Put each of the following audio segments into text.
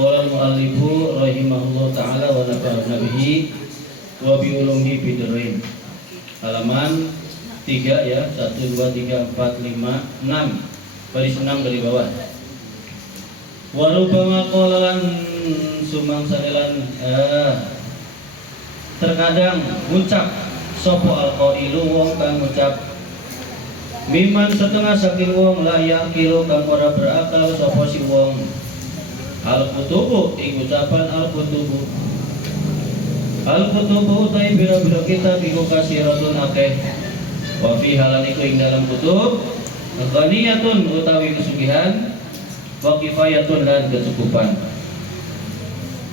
Qala al-mu'allifu rahimahullah ta'ala wa nafa'ana bihi wa bi ulumihi bidarain. Halaman 3 ya, 1 2 3 4 5 6. Baris 6 dari bawah. Wa rubbama qala lan sumang sanelan terkadang ngucap sapa al-qailu wong kang ngucap miman setengah saking wong la yaqilu kang ora berakal sapa si wong. Al-kutubu ing ucapan al-kutubu utai biro-biro kitab iku kasiratun akeh wa fi halan iku ing dalam kutub ghaniyatun utawi kesugihan wa kifayatun dan kecukupan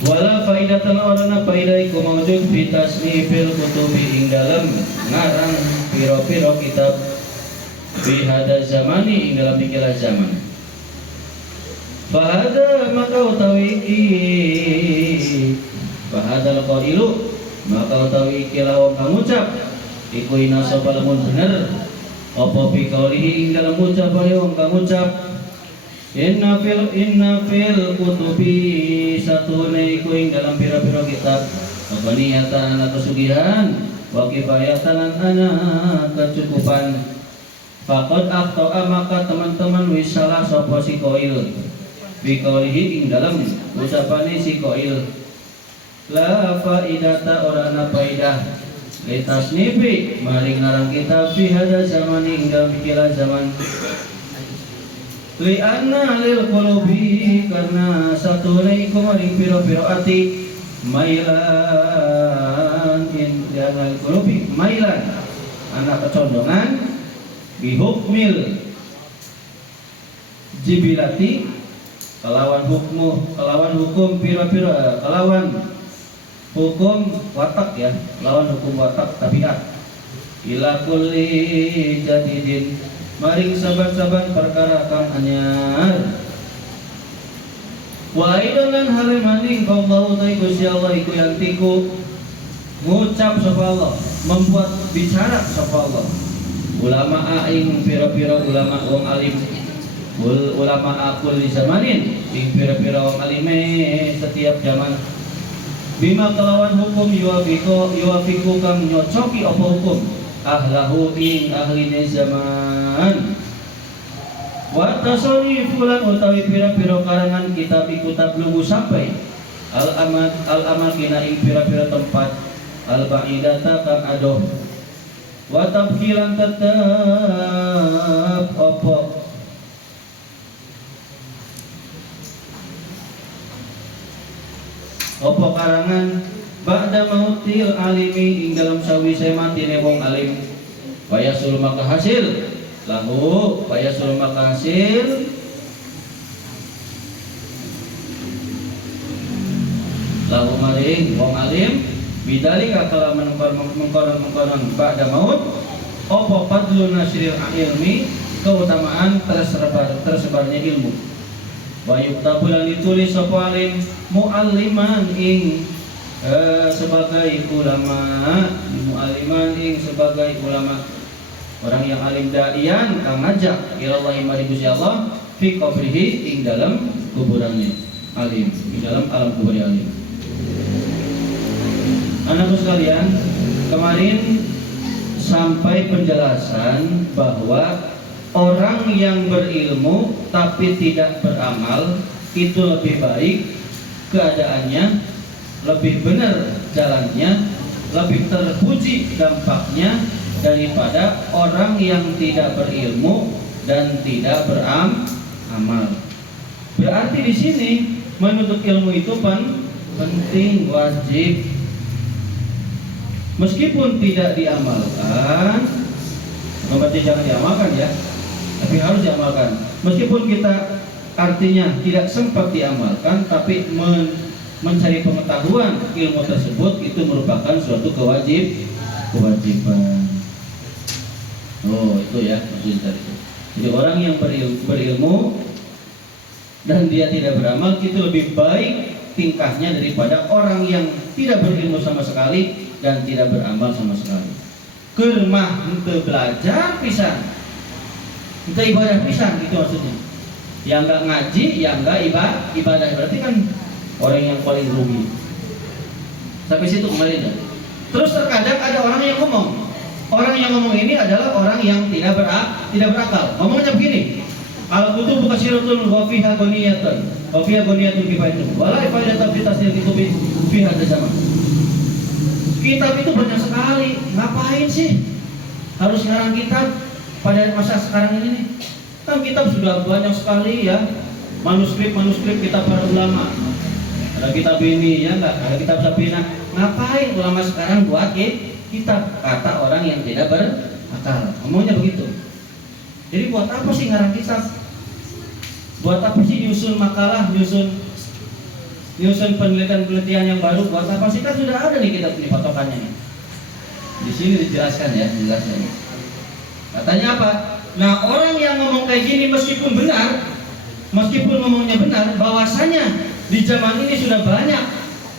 wala faidatan orana faidah iku maujud fi tasnifil kutubi ing dalam ngarang piro-piro kitab fi hada zamani ing dalam ikilah zaman. Fahada maka utawi iki Fahadal qailu maka utawi iki lawang kang ngucap iku inasaba lamun bener apa bi qaulihi ing dalam ucapane wong kang ngucap inna fil kutubi satune iku ing dalam pira-pira kitab apa niatan ana kesugihan wa kifayatan ana kecukupan faqad akhta'a maka teman-teman wis salah sapa si qail bikaulihi ing dalam ucapane si qail la faidata orana faidah litasnifi maring ngarang kitab fi hada zamani ing dalam pikiran zaman li anna lil qulubi karena satune iku maring pira-pira ati mailan in jangan qulubi mailan ana kecondongan bihukmil jibilati kelawan hukum pira-pira kelawan hukum watak ya, lawan hukum watak tabiat ila kulli jadidin maring saban-saban perkara kang anyar wa aidan halimaning qallahu ta Gusti Allah iku yantiku ngucap sapa Allah membuat bicara sapa Allah ulama aing pira-pira ulama wong alim ulama akul di zamanin ing pira-pira wong alime setiap zaman bima kelawan hukum yuwafiku kang nyocoki apa hukum ahlahu ing ahline zaman wa tasawufulan utawi pira-pira karangan kitab iku tablughu sampai al-amakina ing pira-pira tempat al-ba'idata kang adoh wa tabkilan tetap opo karangan ba'da mautil alimi ing dalam sawise matine wong alim wayasul maka hasil lahu wayasul maka hasil lahu maring wong alim bidalika kalaman mengkonon ba'da maut opo fadlun nasril ilmi keutamaan tersebarnya ilmu wa yuktabulan ditulis sapa alim mualliman ing sebagai ulama mualliman ing sebagai ulama orang yang alim daian kang ngajak ilallahi mari Gusti Allah fi qabrihi ing dalam kuburannya alim ing dalam alam kubur alim. Anak-anak sekalian, kemarin sampai penjelasan bahwa orang yang berilmu tapi tidak beramal itu lebih baik keadaannya, lebih benar jalannya, lebih terpuji dampaknya daripada orang yang tidak berilmu dan tidak beramal. Berarti di sini menuntut ilmu itu penting, wajib. Meskipun tidak diamalkan, bukan berarti jangan diamalkan ya, tapi harus diamalkan. Meskipun kita artinya tidak sempat diamalkan, tapi mencari pengetahuan ilmu tersebut itu merupakan suatu kewajiban. Oh itu ya maksudnya itu. Jadi orang yang berilmu dan dia tidak beramal itu lebih baik tingkahnya daripada orang yang tidak berilmu sama sekali dan tidak beramal sama sekali. Kermah untuk belajar pisan, untuk ibadah pisan gitu maksudnya. Yang enggak ngaji, yang enggak ibadah berarti kan orang yang paling rugi. Sampai situ kembali dah. Terus terkadang ada orang yang ngomong. Orang yang ngomong ini adalah orang yang tidak berakal. Ngomongnya begini. Al-kutubu katsiratun wa fiha ghaniyatun. Wa fiha ghaniyatun kifaiyatun. Wala ifadatu fi tasdil kutubi fi hadza zaman. Kitab itu banyak sekali. Ngapain sih harus ngarang kitab pada masa sekarang ini nih? Kan kitab sudah banyak sekali ya. Manuskrip kitab para ulama. Ada kitab ini ya enggak? Ada kitab Sabina. Ngapain ulama sekarang buat kitab? Kata orang yang tidak berakal. Ngomongnya begitu. Jadi buat apa sih ngarang kitab? Buat apa sih nyusun makalah, nyusun penelitian yang baru? Buat apa sih? Kan sudah ada nih kitab ini patokannya nih. Di sini dijelaskan ya, dijelaskan. Katanya apa? Nah, orang yang ngomong kayak gini meskipun ngomongnya benar, bahwasanya di zaman ini sudah banyak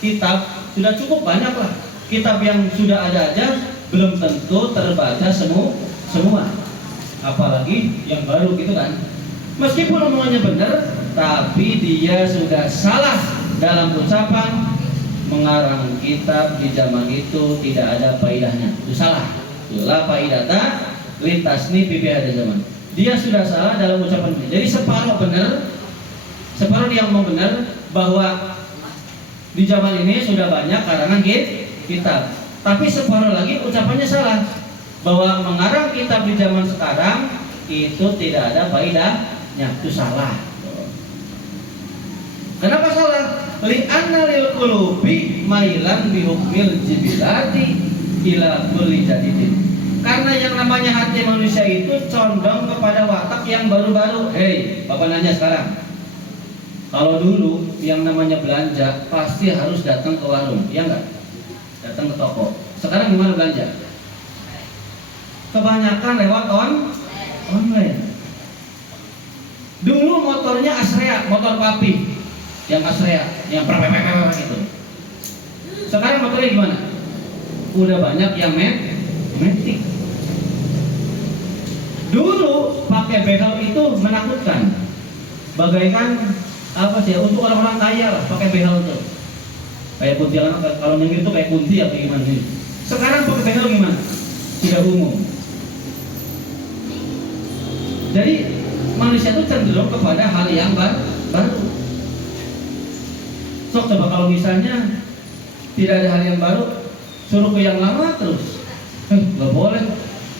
kitab, sudah cukup banyak lah. Kitab yang sudah ada aja belum tentu terbaca semua. Apalagi yang baru gitu kan. Meskipun omongannya benar, tapi dia sudah salah dalam ucapan. Mengarang kitab di zaman itu tidak ada faedahnya. Itu salah. La faedata lintasni bibi ada zaman. Dia sudah salah dalam ucapan ini. Jadi separuh benar, separuh dia ngomong benar bahwa di zaman ini sudah banyak karangan kitab. Tapi separuh lagi ucapannya salah, bahwa mengarang kitab di zaman sekarang itu tidak ada faedahnya. Itu salah. Kenapa salah? Li'anna lil qulubi mailan bi hukmil jibilati ila kulli jadidin. Karena yang namanya hati manusia itu condong kepada watak yang baru-baru. Bapak nanya sekarang. Kalau dulu yang namanya belanja pasti harus datang ke warung, ya enggak? Datang ke toko. Sekarang gimana belanja? Kebanyakan lewat online. Dulu motornya Astrea, motor papi. Yang Astrea, yang gitu. Sekarang motornya gimana? Udah banyak yang matic. Dulu pakai behel itu menakutkan. Bagaikan apa sih? Untuk orang-orang kaya lah pakai behel itu. Kayak kuntilanak, kalau nyengir itu kayak kunti atau gimana sih? Sekarang pakai behel gimana? Tidak umum. Jadi manusia itu cenderung kepada hal yang baru. Sok coba kalau misalnya tidak ada hal yang baru, suruh ke yang lama terus. Nggak boleh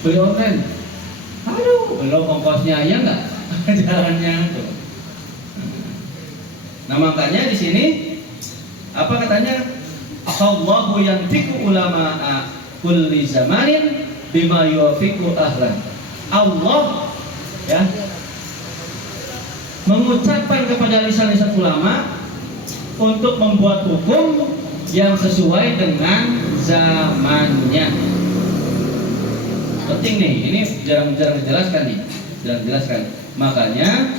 beli online. Aduh, belum ongkosnya ya nggak? Jalannya tuh. Nah makanya di sini apa katanya? Allahu yantiqu ulama'a kulli zamanin bima yuwafiqu ahlan. Allah ya mengucapkan kepada lisan-lisan ulama untuk membuat hukum yang sesuai dengan zamannya. Penting nih, ini jarang dijelaskan nih, jarang dijelaskan. Makanya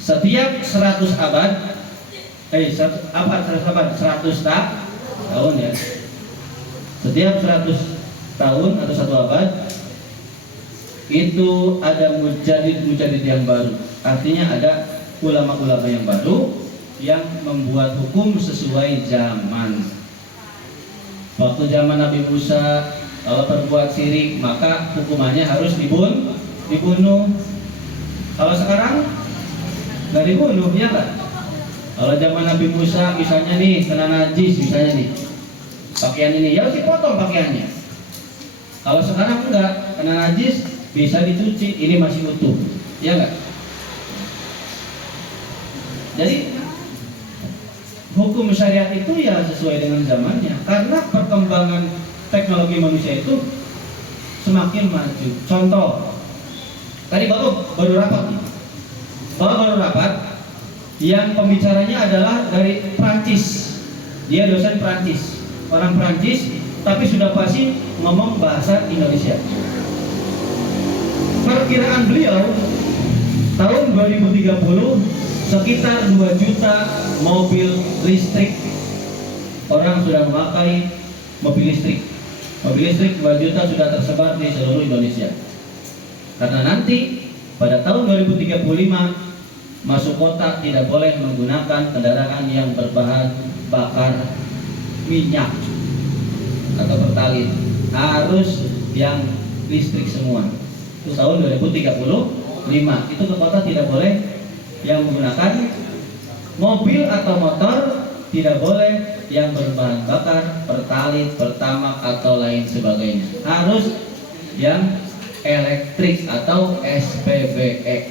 setiap 100 abad, 100 tahun ya. Setiap 100 tahun atau 1 abad itu ada mujadid yang baru. Artinya ada ulama-ulama yang baru yang membuat hukum sesuai zaman. Waktu zaman Nabi Musa, kalau berbuat syirik maka hukumannya harus dibunuh. Kalau sekarang nggak dibunuh, ya nggak? Kalau zaman Nabi Musa misalnya nih kena najis misalnya nih, pakaian ini ya harus dipotong pakaiannya. Kalau sekarang enggak, kena najis bisa dicuci, ini masih utuh, ya nggak? Jadi hukum syariat itu ya sesuai dengan zamannya. Karena perkembangan teknologi manusia itu semakin maju. Contoh, tadi baru rapat nih. Baru rapat yang pembicaranya adalah dari Prancis. Dia dosen Prancis, orang Prancis, tapi sudah pasti ngomong bahasa Indonesia. Perkiraan beliau tahun 2030 sekitar 2 juta mobil listrik orang sudah memakai mobil listrik. Mobil listrik 2 juta sudah tersebar di seluruh Indonesia. Karena nanti pada tahun 2035 masuk kota tidak boleh menggunakan kendaraan yang berbahan bakar minyak atau pertalite, harus yang listrik semua. Itu tahun 2035 itu ke kota tidak boleh yang menggunakan mobil atau motor, tidak boleh yang berbahan bakar pertalite, pertamax atau lain sebagainya, harus yang elektrik atau SPBE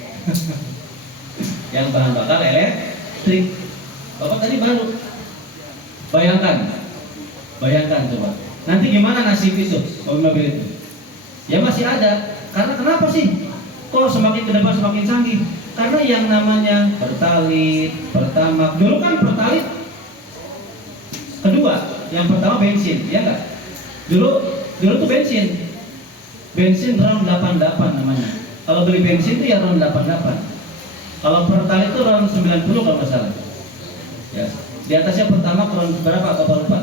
yang bahan bakar elektrik. Bapak tadi baru bayangkan coba nanti gimana nasib itu mobil itu. Ya masih ada, karena kenapa sih kok semakin ke depan semakin canggih? Karena yang namanya pertalite, pertamax, dulu kan pertalite kedua, yang pertama bensin, ya enggak? Dulu tuh bensin round 88 namanya. Kalau beli bensin itu ya round 88. Kalau pertalite itu round 90 kalau nggak salah. Ya, di atasnya pertama round berapa? Apa lupa?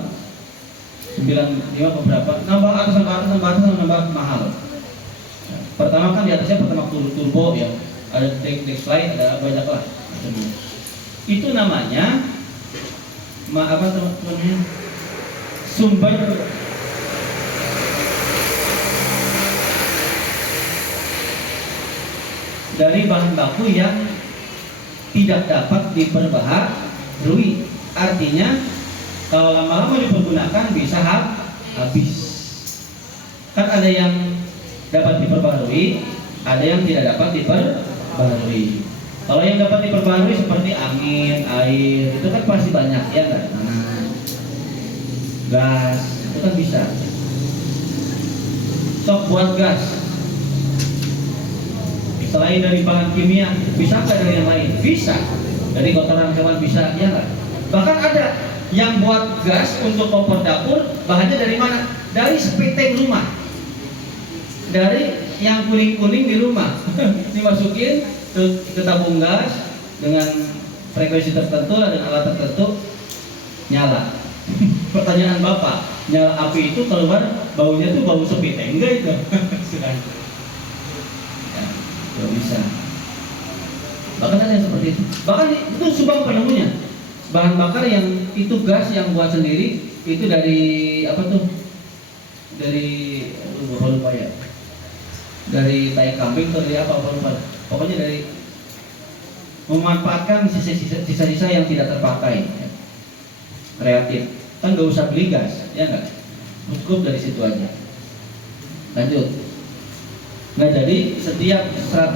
95 beberapa. Nambah mahal. Ya, pertama kan di atasnya pertama turbo ya, ada deck slide, ada banyak lah. Itu namanya apa teman-teman? Sumber dari bahan baku yang tidak dapat diperbaharui. Artinya kalau lama-lama dipergunakan bisa habis. Kan ada yang dapat diperbaharui, ada yang tidak dapat diperbaharui. Kalau yang dapat diperbaharui seperti angin, air, itu kan pasti banyak, ya kan? Gas, itu kan bisa. Sok buat gas, selain dari bahan kimia, bisa nggak dari yang lain? Bisa. Dari kotoran hewan bisa, ya nggak? Bahkan ada yang buat gas untuk kompor dapur, bahannya dari mana? Dari sepiteng rumah. Dari yang kuning-kuning di rumah. Dimasukin ke tabung gas dengan frekuensi tertentu dan alat tertentu, nyala. Pertanyaan Bapak, nyala api itu keluar baunya tuh bau sepiteng enggak itu? Gak bisa. Bahkan ada yang seperti itu. Bahkan itu Subang penemunya. Bahan bakar yang itu gas yang buat sendiri itu dari apa tuh? Dari lupa ya. Dari tai kambing atau dari apa lupa. Pokoknya dari memanfaatkan sisa-sisa yang tidak terpakai. Ya. Kreatif. Kan gak usah beli gas, ya enggak? Cukup dari situ aja. Lanjut. Nah jadi setiap 1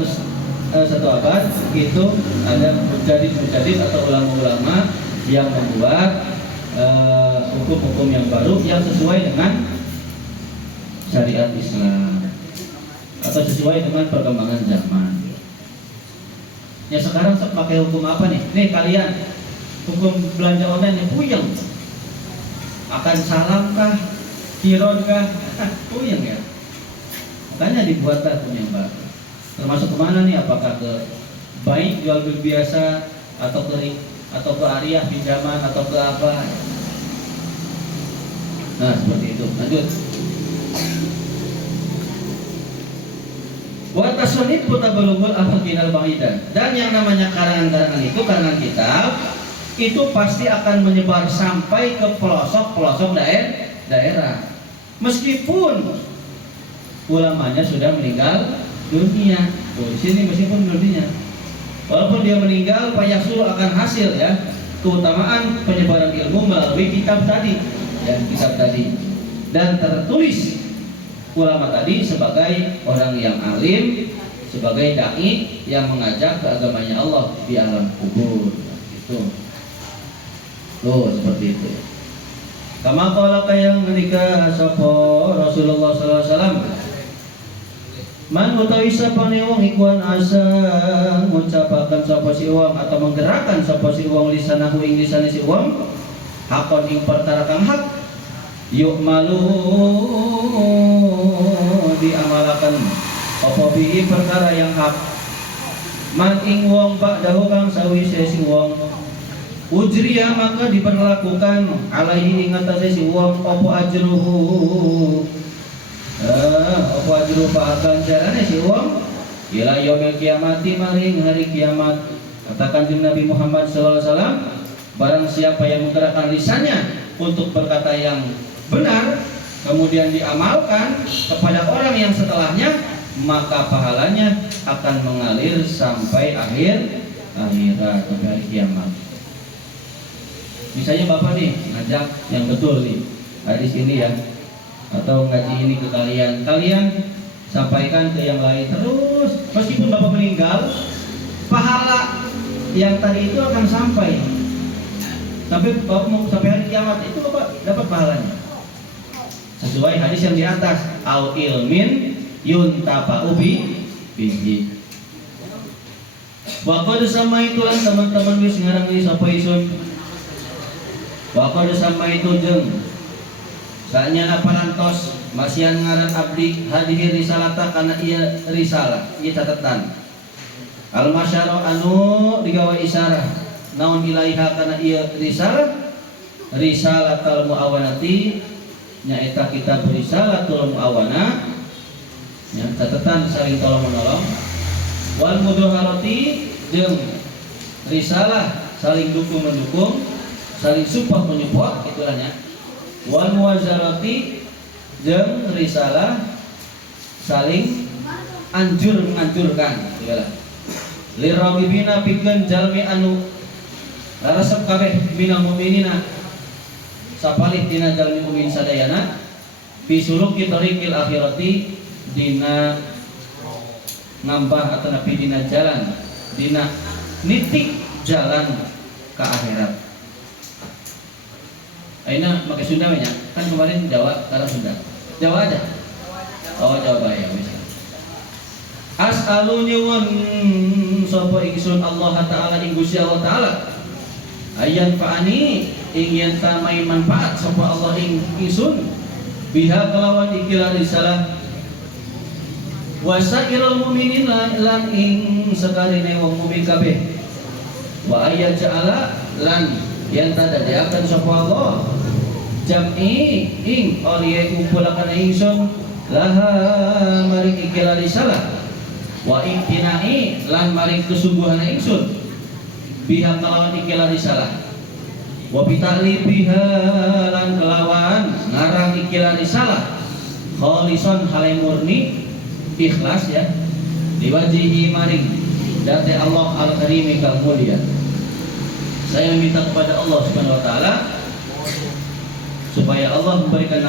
abad itu ada mujadid atau ulama-ulama yang membuat hukum-hukum yang baru yang sesuai dengan syariat Islam atau sesuai dengan perkembangan zaman. Ya sekarang pakai hukum apa nih? Nih kalian hukum belanja online yang puyeng. Akan salam kah? Kiron kah? Puyeng ya. Makanya dibuatlah hukum yang baru. Termasuk kemana nih? Apakah ke baik jual beli biasa atau ke Ariyah pinjaman atau ke apa? Nah seperti itu. Lanjut. Wa tasnifu tabalughul afakinal ba'idah. Dan yang namanya karangan-karangan itu, karangan kitab itu pasti akan menyebar sampai ke pelosok-pelosok daerah. Meskipun ulamanya sudah meninggal dunia. Di sini meskipun dunia, walaupun dia meninggal, Pak Yasul akan hasil ya keutamaan penyebaran ilmu melalui kitab tadi, ya kitab tadi, dan tertulis ulama tadi sebagai orang yang alim, sebagai dai yang mengajak ke agamanya Allah di alam kubur. Itu, tuh seperti itu. Kama qala kayang ngendika sapa Rasulullah sallallahu alaihi wasallam, man utawi sapane wong ikuan asa ngucapaken sapa si wong atau menggerakkan sapa si wong lisanahu ing lisane si wong hakon ing perkara kang hak yuk malu diamalaken apa bihi perkara yang hak man ing wong ba'dahu kang sawise si wong ujriya maka diperlakukan alaihi ing atase si wong apa ajruhu apa ajru pakan carane si wong ila yaumil kiamati maring hari kiamat Katakan Nabi Muhammad SAW, barang siapa yang menggerakkan lisannya untuk berkata yang benar, kemudian diamalkan kepada orang yang setelahnya, maka pahalanya akan mengalir sampai akhirat, sampai hari kiamat. Misalnya Bapak nih ngajak yang betul nih hadis ini ya, atau ngaji ini ke kalian sampaikan ke yang lain terus, meskipun Bapak meninggal, pahala yang tadi itu akan sampai Bapak mau sampai hari kiamat, itu Bapak dapat pahalanya sesuai hadis yang di atas, au ilmin yuntafa'u bihi. Wa qad sama itulah teman-teman wis ngarang ini sapa isun. Wa qad sama itu jeung saanya parantos masihan ngaran abdi hadihi risalata kana ieu risalah, ieu catatan. Al masyara anu digawe isyarah naon ilaiha kana ieu risalatul muawanati nyaeta kitab risalatul muawana, ya, catatan saling tolong menolong. Wal mudhaharati jeung risalah saling dukung mendukung, saling support menyupport itulahnya. Wal muwazarati jeung risalah saling anjur menganjurkan segala. Liragibina pikeun jalmi anu larasep kabeh minal mu'minina sapalih dina jalmi mu'min sadayana bisuluki tariqil akhirati dina nambah atau nabi dina jalan dina nitik jalan ke akhirat. Aina make Sunda banyak kan kemarin Jawa karena Sunda. Jawa aja. Oh Jawa ya wis. As'alu nyuwun sapa ingsun Allah taala ing Gusti Allah taala ayan fa'ani ingin tamai manfaat sapa Allah ing ingsun biha kelawan ikilah risalah wasairul mu'minin lan ing sakarene wong mukmin kabeh wa ayat ja'ala lan yen tadadiaken sapa Allah jam'i ing oliye kumpulaken ingsun laha maring ikilah risalah wa imtinai lan maring kesungguhan ingsun biha kelawan ikilah risalah wa bitali biha lan kelawan ngarang ikilah risalah kholison hale murni ikhlas ya diwajihi maring dati Allah al-karim kang mulia. Saya meminta kepada Allah Subhanahu wa taala supaya Allah memberikan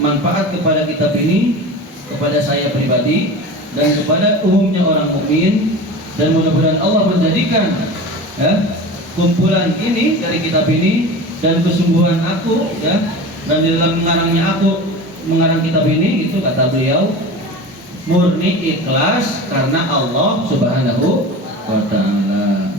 manfaat kepada kitab ini, kepada saya pribadi dan kepada umumnya orang mukmin, dan mudah-mudahan Allah menjadikan ya, kumpulan ini dari kitab ini dan kesungguhan aku ya, dan di dalam mengarang kitab ini itu kata beliau murni ikhlas karena Allah Subhanahu wa taala.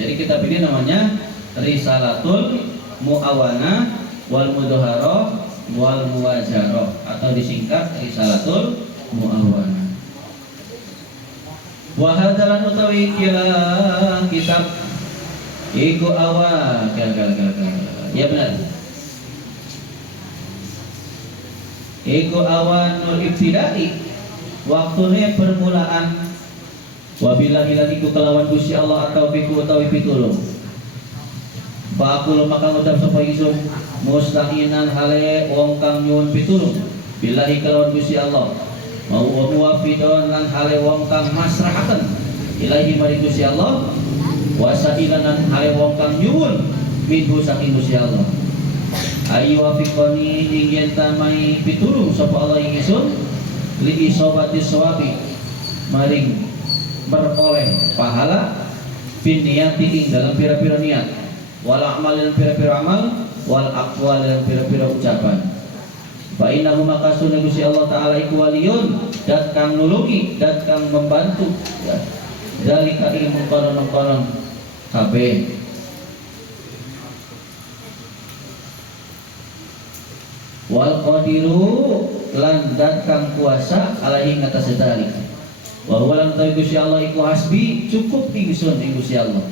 Jadi kitab ini namanya Risalatul Muawana wal Mudhaharah wal Muwazarah atau disingkat Risalatul Muawana. Wa hadalan utawi kira kitab iku awa ya benar. Iku awanul ibtidai waktune permulaan wabillahi lan iku kelawan Gusti Allah atau biku utawi pitulung. Fa aku maka ngucap sapa ingsun mustaqinan hale wong kang nyuwun pitulung billahi kelawan Gusti Allah mau muwafidon lan hale wong kang masrahaken ilahi maring Gusti Allah wasailan lan hale wong kang nyuwun minhu saking Gusti Allah. Ayu wafiqoni ingin tamai pitulung sapa Allah ing ingsun li isobati sawabi maring beroleh pahala bin niyati ing dalam pira-pira niat wal amal dan pira-pira amal wal aqwal dan pira-pira ucapan. Fa innahu maka sunna Gusti Allah taala iku waliyun dat kang nulungi dat kang membantu ya zalika ing mengkonon-konon kabeh. Wal qadiru lan dat kang kuasa alaihi ngatas sedalik. Wa huwa lan Gusti Allah iku hasbi cukup ingsun ing Gusti Allah.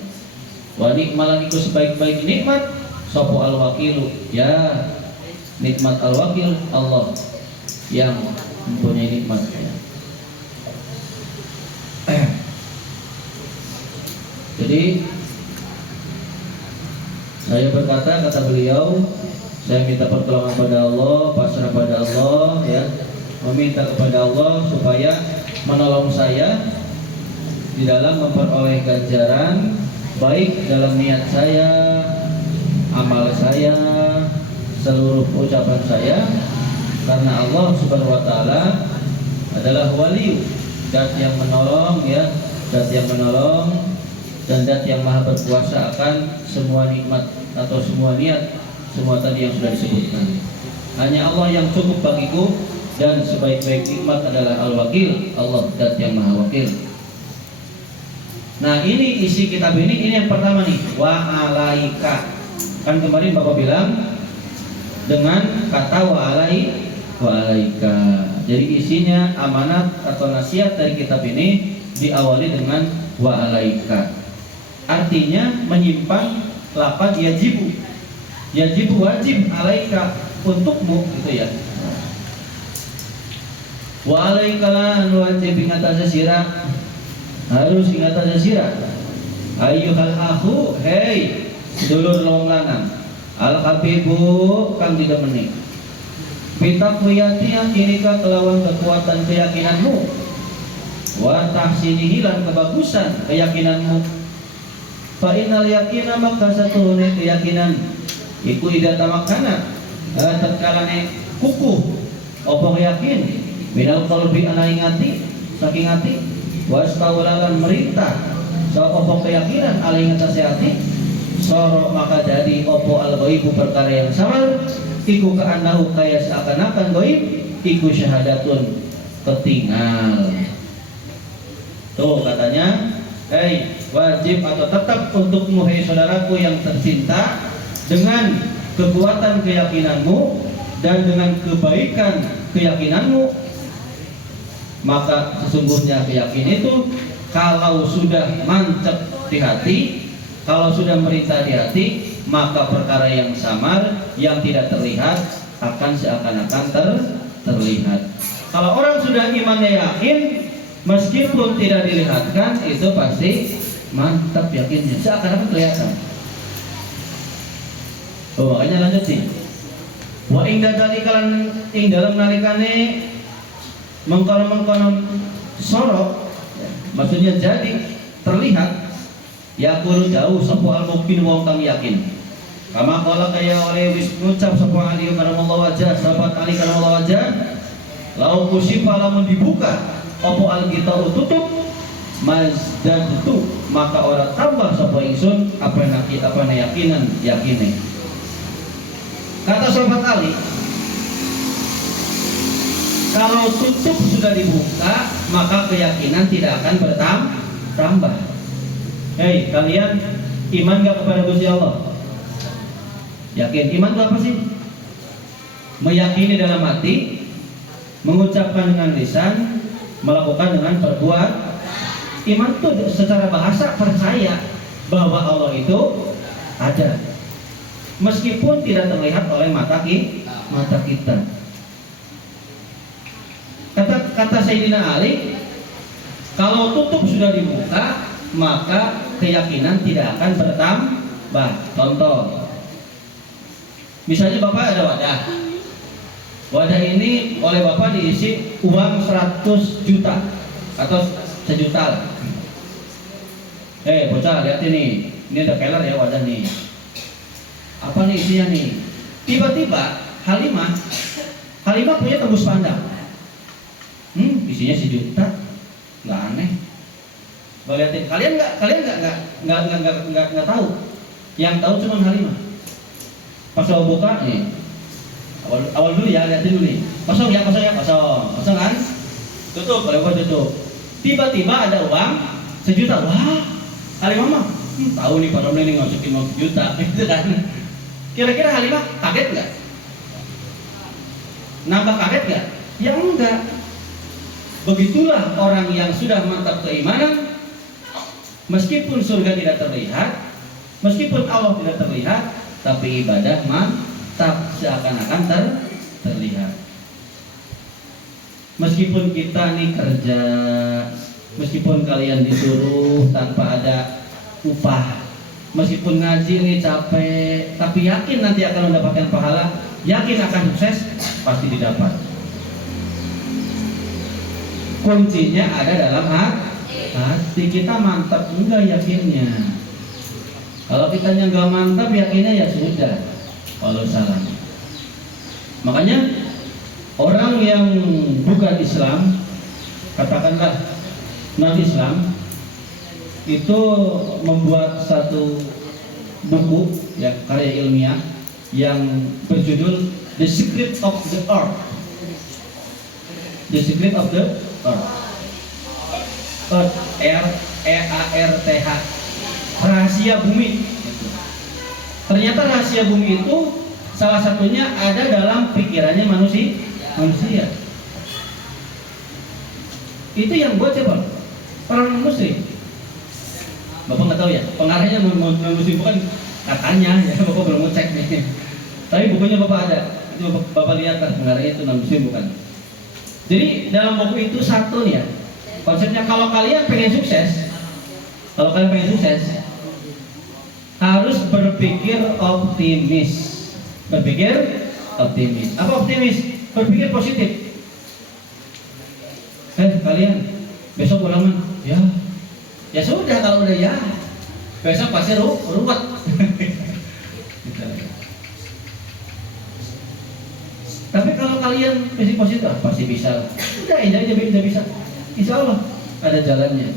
Wa nikmalan iku sebaik-baik nikmat sapa al wakilu ya nikmat al wakil Allah yang mempunyai nikmat. Jadi saya berkata, kata beliau, saya minta pertolongan pada Allah, pasrah pada Allah, ya, meminta kepada Allah supaya menolong saya di dalam memperoleh ganjaran baik dalam niat saya, amal saya, seluruh ucapan saya, karena Allah Subhanahu wa taala adalah wali, zat yang menolong, ya, zat yang menolong dan zat yang maha berkuasa akan semua nikmat atau semua niat, semua tadi yang sudah disebutkan. Hanya Allah yang cukup bagiku, dan sebaik-baik nikmat adalah Al-Wakil, Allah zat yang maha wakil. Nah, ini isi kitab ini yang pertama nih, wa alaika. Kan kemarin Bapak bilang dengan kata wa alaika. Jadi isinya amanat atau nasihat dari kitab ini diawali dengan wa alaika. Artinya menyimpan lafaz yajibu. Yajibu wajib, alaika untukmu, gitu ya. Wa alaika lan wajib ingat sira, harus ingat sira. Ayyuhal akhu, hei dulur long lanang, al habibu kang didemeni. Bitakwiyati yang kinika kelawan kekuatan keyakinanmu, wa tahsinihi lan kebagusan keyakinanmu. Fa innal yakina maka satuhune keyakinan iku ida tamakana tatkalane kukuh apa yakin minal qalbi ana ingati saking ati wastaulalan merintah apa keyakinan ala ing atase ati soro maka dari apa al ghaibu perkara yang samar iku kaanahu kaya seakan-akan gaib iku syahadatun ketinggal. Tuh katanya, hei wajib atau tetap untukmu hei saudaraku yang tercinta, dengan kekuatan keyakinanmu dan dengan kebaikan keyakinanmu, maka sesungguhnya keyakinan itu kalau sudah mancep di hati, kalau sudah merintah di hati, maka perkara yang samar, yang tidak terlihat akan seakan-akan terlihat. Kalau orang sudah imannya yakin, meskipun tidak dilihatkan, itu pasti mantap yakinnya, seakan-akan kelihatan. Oh, makanya lanjut sih. Wa ingda dalikalan ing dalam nalikane mengkono sorok, maksudnya jadi terlihat, ya kulo jauh sapa al-mukmin wong kang yakin. Kama qala kaya oleh wis ngucap sapa Ali karamallahu wajah, sahabat Ali karamallahu wajah, lau kusifa lamun dibuka apa al-kita tutup mazdan itu, maka orang tambah sapa ingsun apa yakinan yakine. Kata sahabat Ali, kalau tutup sudah dibuka, maka keyakinan tidak akan bertambah. Hei kalian, iman gak kepada Gusti Allah? Yakin. Iman itu apa sih? Meyakini dalam hati, mengucapkan dengan lisan, melakukan dengan perbuatan. Iman itu secara bahasa percaya bahwa Allah itu ada, meskipun tidak terlihat oleh mata kita. Kata Sayyidina Ali, kalau tutup sudah dibuka, maka keyakinan tidak akan bertambah. Contoh, misalnya Bapak ada wadah. Wadah ini oleh Bapak diisi uang 100 juta atau 1 juta lah. Bocah, lihat ini ada keler ya wadah nih. Apa nih isinya nih? Tiba-tiba Halimah punya tembus pandang. Isinya 1 juta, nggak aneh. Lihatin, kalian nggak tahu. Yang tahu cuma Halimah. Pas saya buka nih, awal dulu ya, lihatin dulu nih. Kosong kan? Tutup, boleh buat tutup. Tiba-tiba ada uang 1 juta. Wah, Halimah mah tahu nih pada ini ngasukin uang 1 juta, gitu kan? Kira-kira Halimah kaget nggak? Nambah kaget nggak? Ya enggak. Begitulah orang yang sudah mantap keimanan, meskipun surga tidak terlihat, meskipun Allah tidak terlihat, tapi ibadah mantap seakan-akan terlihat. Meskipun kita nih kerja, meskipun kalian disuruh tanpa ada upah. Meskipun ngaji ini capek, tapi yakin nanti akan mendapatkan pahala, yakin akan sukses, pasti didapat. Kuncinya ada dalam hati kita, mantap enggak yakinnya. Kalau kita nggak mantap yakinnya, ya sudah, kalau salah. Makanya orang yang bukan Islam, katakanlah non-Islam, itu membuat satu buku ya, karya ilmiah yang berjudul The Secret of the Earth. The Secret of the Earth. Earth, E-A-R-T-H. Rahasia bumi. Ternyata rahasia bumi itu salah satunya ada dalam pikirannya manusia. Itu yang buat siapa? Orang muslim. Bapak nggak tahu ya, pengarahnya muslim bukan katanya ya, Bapak belum ngecek nih. Tapi bukunya Bapak ada, itu Bapak lihat kan, pengarahnya itu muslim bukan. Jadi dalam buku itu satu nih ya, konsepnya kalau kalian pengen sukses, harus berpikir optimis. Apa optimis? Berpikir positif. Kalian besok ulangan, ya sudah, kalau udah ya besok pasti ruwet. Tapi kalau kalian masih positif, pasti bisa. Udah aja bisa. Insya Allah ada jalannya.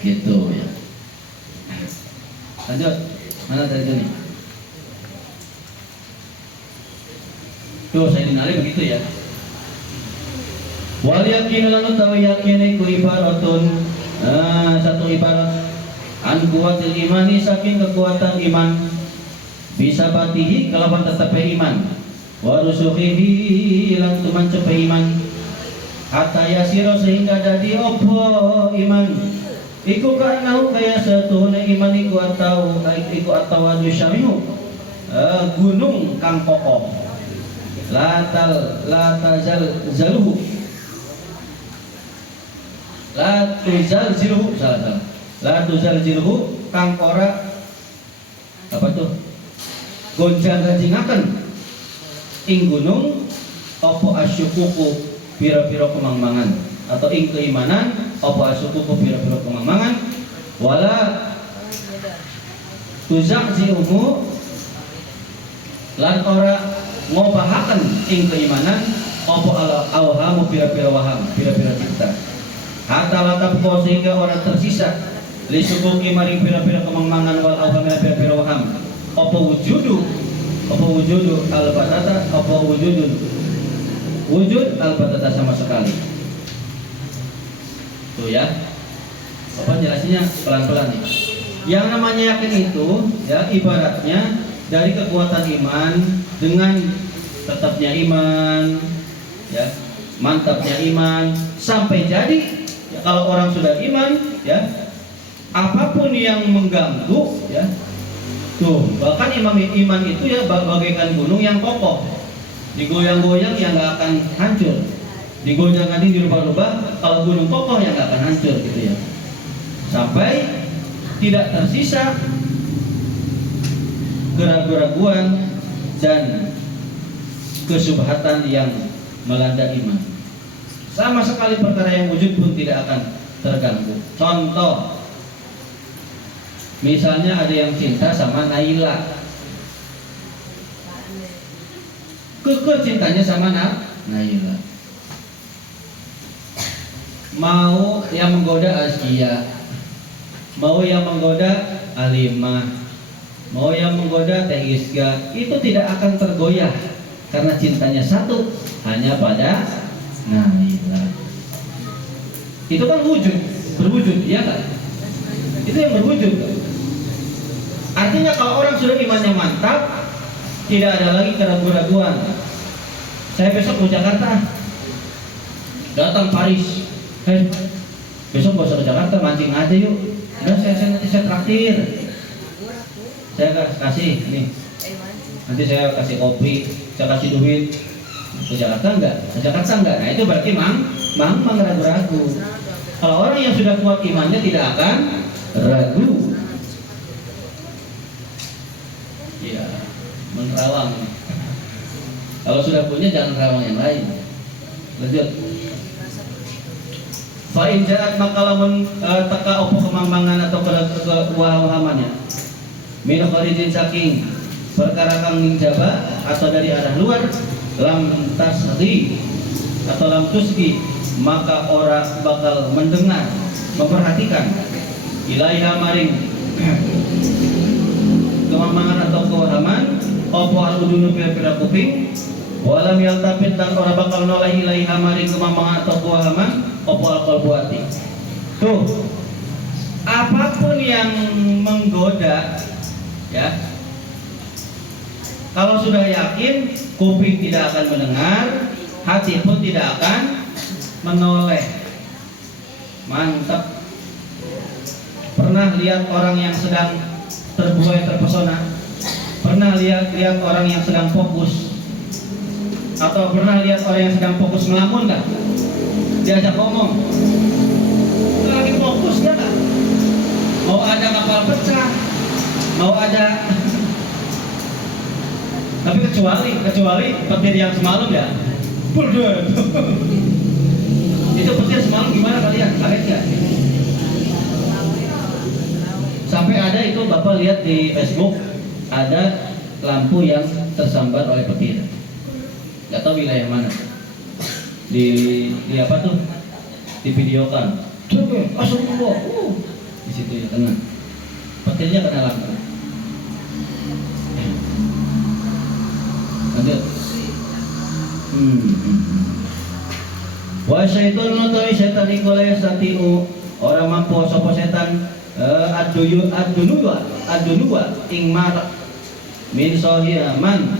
Gitu ya. Lanjut, mana tadi nih? Tuh Sayyidina Ali begitu ya. Wal yakinu lan utawi yakin iku ibaratun, satu ibarat an kuwatil imani, saking kekuatan iman, bisa batihi kelawan tetap iman, wa rusukhihi lan tuman cepe iman, hatta yasira sehingga dadi opo iman iku kanahu kaya satune iman iku atau syamihu, gunung kang kokoh, la tuzal zilhu kang ora apa tuh gonjang ganjingaken ing gunung opo asyukuku pira-pira kemangmangan, atau ing keimanan opo asyukuku pira-pira kemangmangan, wala tuzak zilhu lan ora ngobahaken ing keimanan opo awhamu pira-pira waham, pira-pira cipta, hatta latap ko sehingga orang tersisa lisukuki maring pira-pira kemangmangan wal awham pira-pira waham, opo wujudu al-batata, opo wujud al-batata sama sekali. Tuh ya, Bapak jelasinnya pelan-pelan nih. Yang namanya yakin itu ya ibaratnya dari kekuatan iman dengan tetapnya iman, ya, mantapnya iman, sampai jadi ya, kalau orang sudah iman, ya, apapun yang mengganggu, ya, tuh bahkan iman itu ya bagaikan gunung yang kokoh, digoyang-goyang yang nggak akan hancur, digoyang-goyang dirubah-rubah, kalau gunung kokoh yang nggak akan hancur, gitu ya, sampai tidak tersisa keraguan dan kesubhatan yang melanda iman. Sama sekali perkara yang wujud pun tidak akan terganggu. Contoh, misalnya ada yang cinta sama Naila, kekeh cintanya sama Naila, mau yang menggoda Askia, mau yang menggoda Alimah, mau yang menggoda Teh Isga, itu tidak akan tergoyah karena cintanya satu, hanya pada Naila. Itu kan berwujud, ya kan? Itu yang berwujud. Artinya kalau orang sudah imannya mantap, tidak ada lagi keraguan-raguan. Saya besok mau Jakarta, datang Paris, besok gak usah ke Jakarta, mancing aja yuk. Udah saya traktir. Saya kasih nih, nanti saya kasih kopi, saya kasih duit. Ke Jakarta enggak? Ke Jakarta enggak? Nah itu berarti mang ragu-ragu. Kalau orang yang sudah kuat imannya tidak akan ragu. Ya, menerawang. Kalau sudah punya jangan rawang yang lain. Lanjut. Fa in ja'at maka lamun teka opo kemambangan atau kewahamannya. Min kharijin saking perkara kang jaba atau dari arah luar, lam tasdi atau lam tusgi, maka orang bakal mendengar, memperhatikan ilaiha maring kemambangan atau kewahaman opo al-udunu pira-pira kuping, walam yaltafit dan orang bakal noleh ilaiha maring kemambangan atau kewahaman opo al-qalbu hati. Tuh, apapun yang menggoda, ya, kalau sudah yakin kuping tidak akan mendengar, hati pun tidak akan menoleh. Mantap. Pernah lihat orang yang sedang terbuai terpesona? Pernah lihat orang yang sedang fokus? Atau pernah lihat orang yang sedang fokus ngelamun nggak? Diajak ngomong, lagi fokus ya nggak? Mau ada kapal pecah, mau ada tapi kecuali petir yang semalam ya. Buldut. Itu petir semalam gimana kalian? Kaget nggak? Sampai ada itu Bapak lihat di Facebook ada lampu yang tersambar oleh petir. Gak tahu wilayah mana. Di apa tuh? Divideokan. Coba, astagfirullah. Di situ ya tengah. Petirnya kena lampu. Lanjut. Wa syaitun utawi setan iku la yastati'u ora mampu sapa setan adunuwa ing mar min sahiaman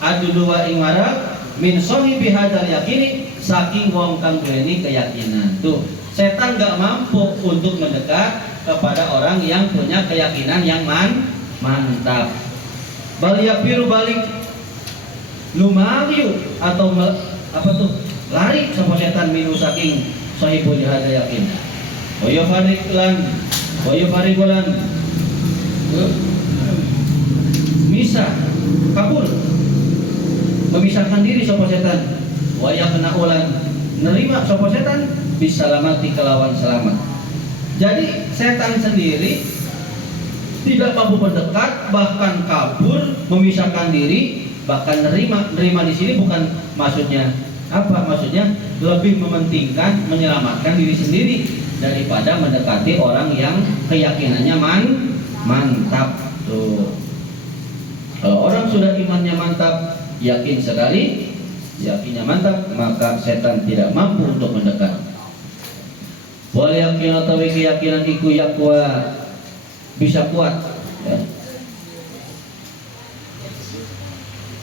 adunuwa ing marak min sahibi hadal yakini saking wong kang duweni keyakinan. Tuh, setan gak mampu untuk mendekat kepada orang yang punya keyakinan yang mantap. Baliyapiru balik lumayu atau apa tuh lari sama setan minu saking sahibul hada yakin. Wa farikulan misah kabur memisahkan diri sama setan. Wa yaqna'ulan nerima sama setan bisalamati kelawan selamat. Jadi setan sendiri tidak mampu mendekat, bahkan kabur, memisahkan diri, bahkan nerima di sini bukan maksudnya apa? Maksudnya lebih mementingkan menyelamatkan diri sendiri daripada mendekati orang yang keyakinannya mantap. Tuh. Kalau orang sudah imannya mantap, yakin sekali, yakinnya mantap, maka setan tidak mampu untuk mendekat. Wal yakin atau keyakinan iku yakwa bisa kuat, ya.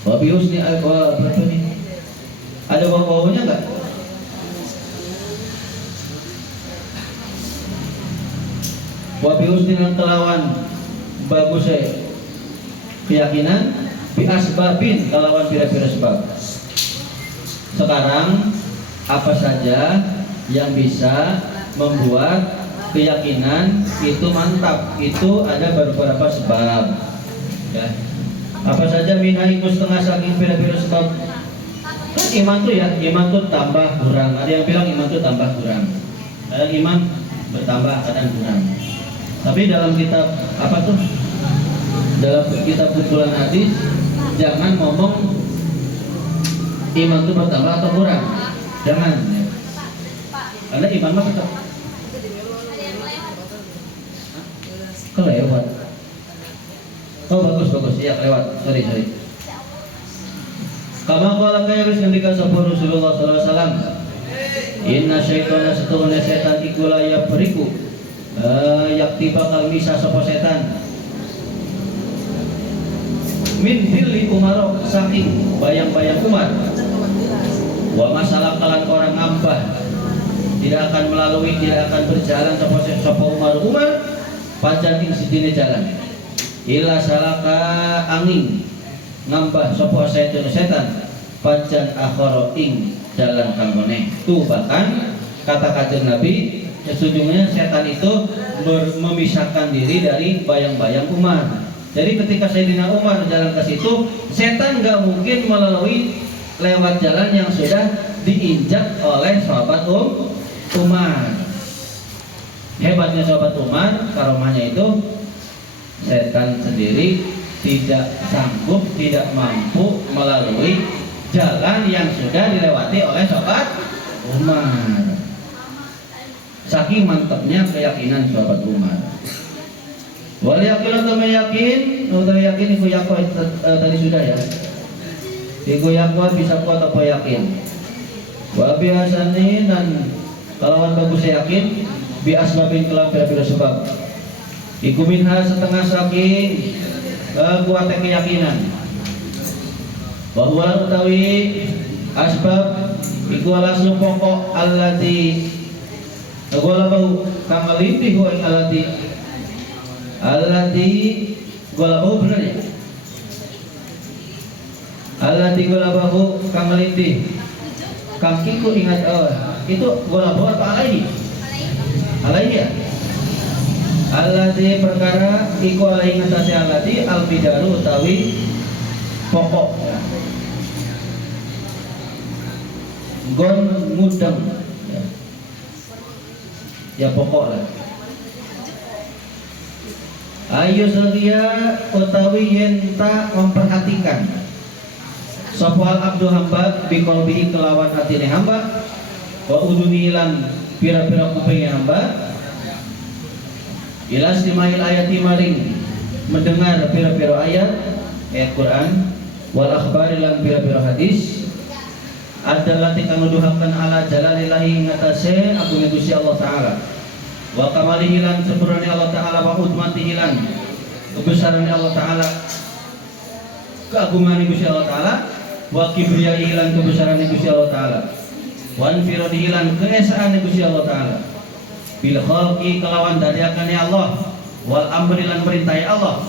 Wabi husni berapa nih? Ada bau-baunya nggak? Wabi husni yang kelawan bagus keyakinan bi asbabin kelawan pira-pira sebab. Sekarang apa saja yang bisa membuat keyakinan itu mantap, itu ada beberapa sebab, ya. Apa saja minaiku setengah saking pira-pira sebab. Kan iman tuh ya, iman tuh tambah kurang. Ada yang bilang iman tuh tambah kurang, kadang iman bertambah, kadang kurang. Tapi dalam kitab apa tuh, dalam kitab kumpulan hadis jangan ngomong iman tuh bertambah atau kurang, jangan, ya. Karena iman mah tetap kelewat. Oh bagus, iya kelewat. Sorry. Kama qala kaya wis ngendika sapa Rasulullah sallallahu alaihi wasallam, inna syaitana satuna setan iku la yabriku yakti bakal misah sapa setan min dilli Umar saking bayang-bayang Umar. Wa masalah kalan orang ngambah tidak akan melalui, tidak akan berjalan sapa Umar pancen ing sidine jalan. Ila salaka angin ngambah sapa setan pajan akhara ing jalan kangone. Tuh bahkan kata Kanjeng Nabi, sesungguhnya setan itu memisahkan diri dari bayang-bayang Umar. Jadi ketika Sayyidina Umar jalan ke situ, setan nggak mungkin melalui lewat jalan yang sudah diinjak oleh sahabat Umar. Hebatnya sahabat Umar, karomahnya itu setan sendiri tidak sanggup, tidak mampu melalui jalan yang sudah dilewati oleh sahabat Umar. Saking mantapnya keyakinan sahabat Umar. Wal yakin atau meyakin, atau yakin iku yakwa tadi sudah ya. Iku yakwa bisa kuat atau yakin. Wa biasane dan kalawan bagus yakin bi asbabin kelam pira-pira sebab. Iku minha setengah saking kuat keyakinan. Bahwa utawi asbab iku alaslu pokok allati gula bau kang lintih wa allati gula bau benar ya? Allati gula bau kang lintih kang kiku ingat itu gula bau atau alaihi? Alaihi ya? Allati perkara iku alaihi ngatasi allati al-bidaru utawi pokok gon mudeng ya pokok lah. Ayo seria utawi yenta memperhatikan sopal abdu hamba biqalbihi kelawan hatine hamba wa udunilan pira-pira kuping hamba ilas dimail ayati maring mendengar pira-pira ayat Quran wal akhbari lan pira-pira hadis adalah tingkang nuduhakan ala jalalillahi ngatase agung Gusti Allah Ta'ala wa kamalihi lan sempurnane Allah Ta'ala wa udmatihi lan kebesaran Allah Ta'ala keagungan Gusti Allah Ta'ala wa kibriyaihi lan kebesaran Gusti Allah Ta'ala wa infiradihi lan keesaan Gusti Allah Ta'ala bil khalqi kelawan dadiakane Allah wal amri lan perintah Allah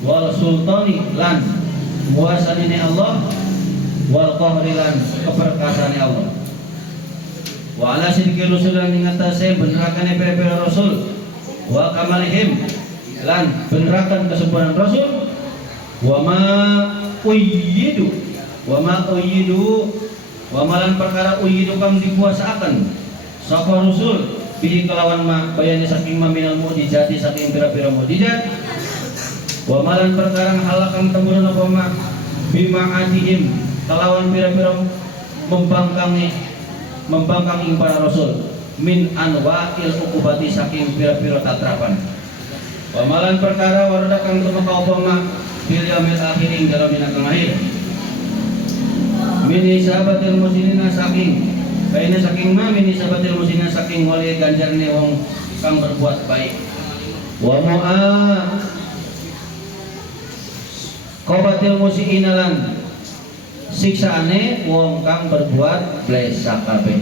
wal sultani lan muasanine Allah wal qahri lan keperkasaan Allah wa ala sidqi rusul lan ngatase benerakan pira-pira rasul wa kamalihim lan benerakan kesempurnaan rasul wa ma uyyidu wa malan perkara uyyidu kang dikuasaaken sapa rasul bihi kelawan ma bayani saking maminal mukjizati saking pira-pira mukjizat wa malan perkara halakan temurun apa ma bima'atihim kelawan pira-pira membangkang ing para rasul min anwa'il ukubati saking pira-pira tatrapan wa malan perkara warada kang tumeka apa ma bil yaumil akhir ing dalam dina kang akhir min isabatil muslimina saking baina saking ma min isabatil muslimina saking wali ganjarne wong kang berbuat baik wa mu'a qabatil musiina lan siksaane wong kang berbuat blesa kabeh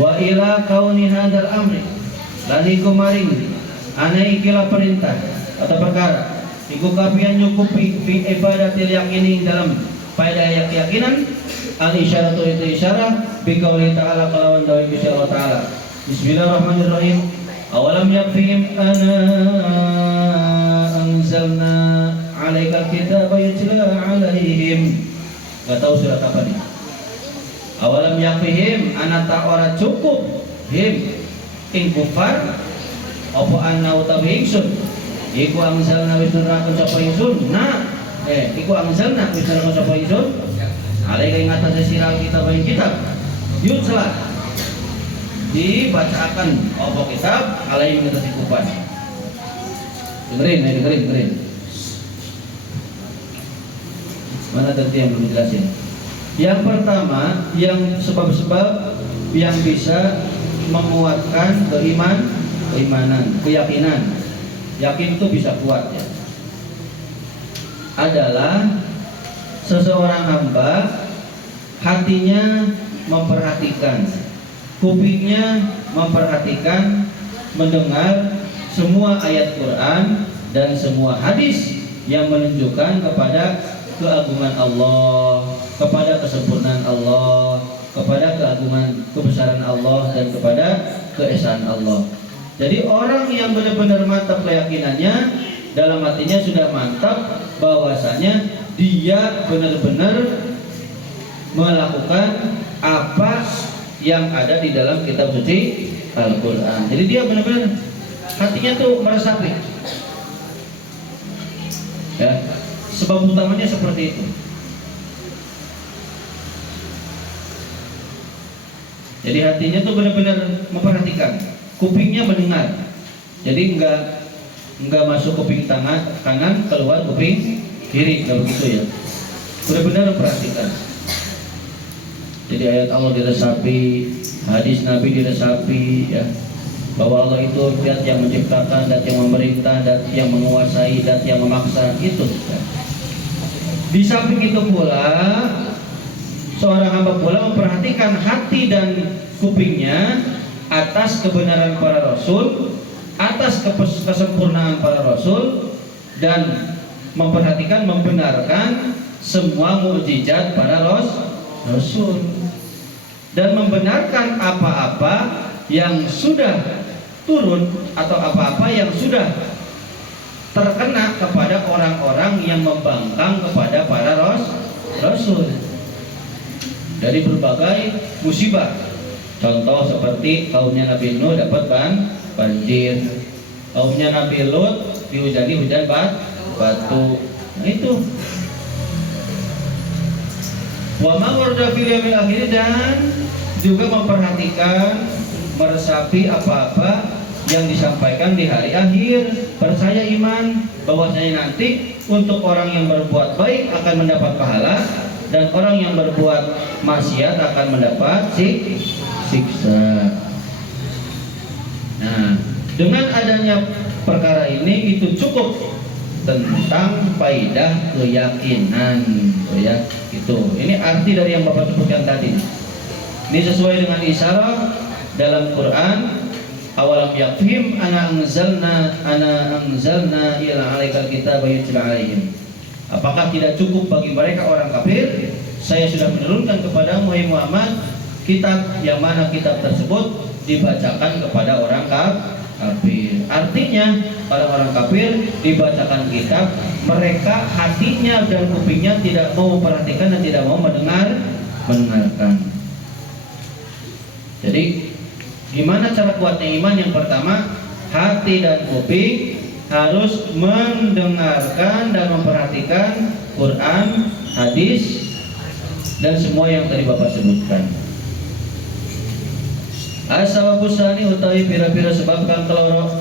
wa ila kauni hadzal amri lan iku maring ane ikilah perintah atau perkara iku kafian nyukupi fi ibadatil yakini dalam pada keyakinan al isyaratu itu isyarah bi qauli ta'ala kalawan dawuh Gusti Allah Ta'ala bismillahirrahmanirrahim awalam yakfihim ana anzalna alaikal kitaba yutla alaihim. Gak tahu surat apa nih. Awalam yakfihim anata ora cukup him ing kufar apa anna utawi ingsun iku anzalna wisnurakan sapa ingsun iku anzalna wisnurakan sapa ingsun alaika ing atase sira kitab ing kitab yutla dibacakan apa kitab alaihim ngatasi kufar. Dengerin. Mana tadi yang belum jelasin? Yang pertama, yang sebab-sebab yang bisa menguatkan keimanan, keyakinan. Yakin itu bisa kuat ya. Adalah seseorang hamba hatinya memperhatikan, kupingnya memperhatikan, mendengar semua ayat Quran dan semua hadis yang menunjukkan kepada keagungan Allah, kepada kesempurnaan Allah, kepada keagungan kebesaran Allah, dan kepada keesaan Allah. Jadi orang yang benar-benar mantap keyakinannya, dalam hatinya sudah mantap bahwasanya dia benar-benar melakukan apa yang ada di dalam kitab suci Al-Quran. Jadi dia benar-benar hatinya tuh meresapi. Ya, sebab utamanya seperti itu. Jadi hatinya tuh benar-benar memperhatikan, kupingnya mendengar. Jadi enggak masuk kuping kanan, keluar kuping kiri, enggak begitu ya. Benar-benar memperhatikan. Jadi ayat Allah diresapi, hadis Nabi diresapi, ya, bahwa Allah itu zat yang menciptakan, zat yang memerintah, zat yang menguasai, zat yang memaksa, itu. Ya. Di samping itu pula, seorang hamba pula memperhatikan hati dan kupingnya atas kebenaran para rasul, atas kesempurnaan para rasul, dan memperhatikan, membenarkan semua mukjizat para rasul, dan membenarkan apa-apa yang sudah turun atau apa-apa yang sudah terkena kepada orang-orang yang membangkang kepada para rasul dari berbagai musibah. Contoh seperti kaumnya Nabi Nuh dapat banjir, kaumnya Nabi Lut dihujani hujan batu. Nah, itu. Wa ma warda fil yaumil akhir, dan juga memperhatikan, meresapi apa-apa yang disampaikan di hari akhir. Percaya iman bahwasanya nanti untuk orang yang berbuat baik akan mendapat pahala, dan orang yang berbuat maksiat akan mendapat siksa. Nah, dengan adanya perkara ini itu cukup tentang faidah keyakinan, ya. Itu. Ini arti dari yang Bapak sebutkan tadi. Ini sesuai dengan isyarat dalam Quran. Awalam yakfihim ana anzalna ila alaikal kitaba yutla alaihim. Apakah tidak cukup bagi mereka orang kafir? Saya sudah menurunkan kepada Muhammad kitab, yang mana kitab tersebut dibacakan kepada orang kafir. Artinya orang-orang kafir dibacakan kitab, mereka hatinya dan kupingnya tidak mau memperhatikan dan tidak mau mendengarkan. Jadi gimana cara kuatnya iman? Yang pertama, hati dan kuping harus mendengarkan dan memperhatikan Quran, hadis, dan semua yang tadi Bapak sebutkan. Asababusani utawi pira-pira sebab kang keloro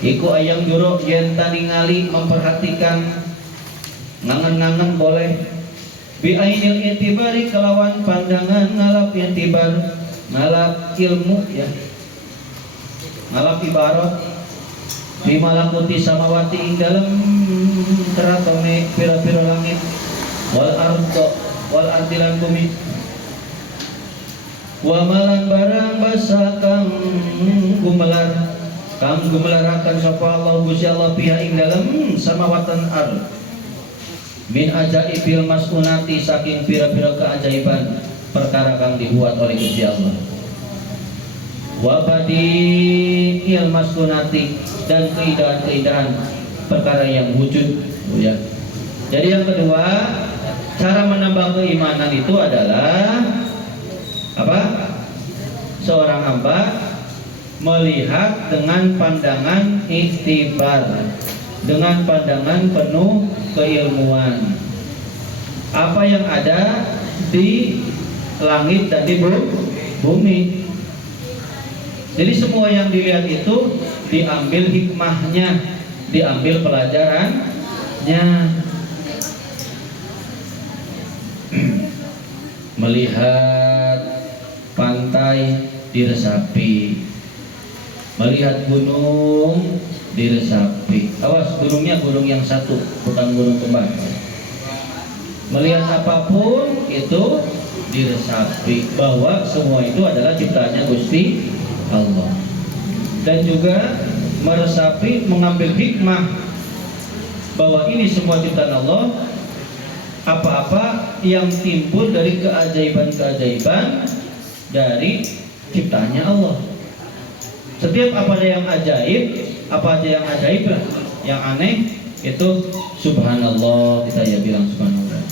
iku ayang juro yen ningali memperhatikan, ngangen-ngangen boleh, bi ainil intibari kelawan pandangan ngalap intibar, ngalap ilmu, ya, ngalap ibarat, bi malakuti samawati ing dalem teratone pira-pira langit, wal ardilan bumi, wa malan barang basa kang gumelarakan sapa Allah Gusti Allah piha ing dalem samawatan ard, min ajaibil mas'unati, saking pira-pira keajaiban perkara kang dibuat oleh Gusti Allah, wa badiil mas'unati, dan keindahan-keindahan perkara yang wujud, ya. Jadi yang kedua, cara menambah keimanan itu adalah apa? Seorang hamba melihat dengan pandangan iktibar, dengan pandangan penuh keilmuan, apa yang ada di langit dan di bumi. Jadi semua yang dilihat itu diambil hikmahnya, diambil pelajarannya. Melihat pantai diresapi, melihat gunung diresapi. Awas, gunungnya gunung yang satu, bukan gunung kembar. Melihat apapun itu diresapi, bahwa semua itu adalah ciptaannya Gusti Allah. Dan juga meresapi, mengambil hikmah bahwa ini semua ciptaan Allah, apa-apa yang timbul dari keajaiban-keajaiban dari ciptaannya Allah. Setiap apa ada yang ajaib, apa aja yang ajaib lah, yang aneh itu subhanallah, kita ya bilang subhanallah.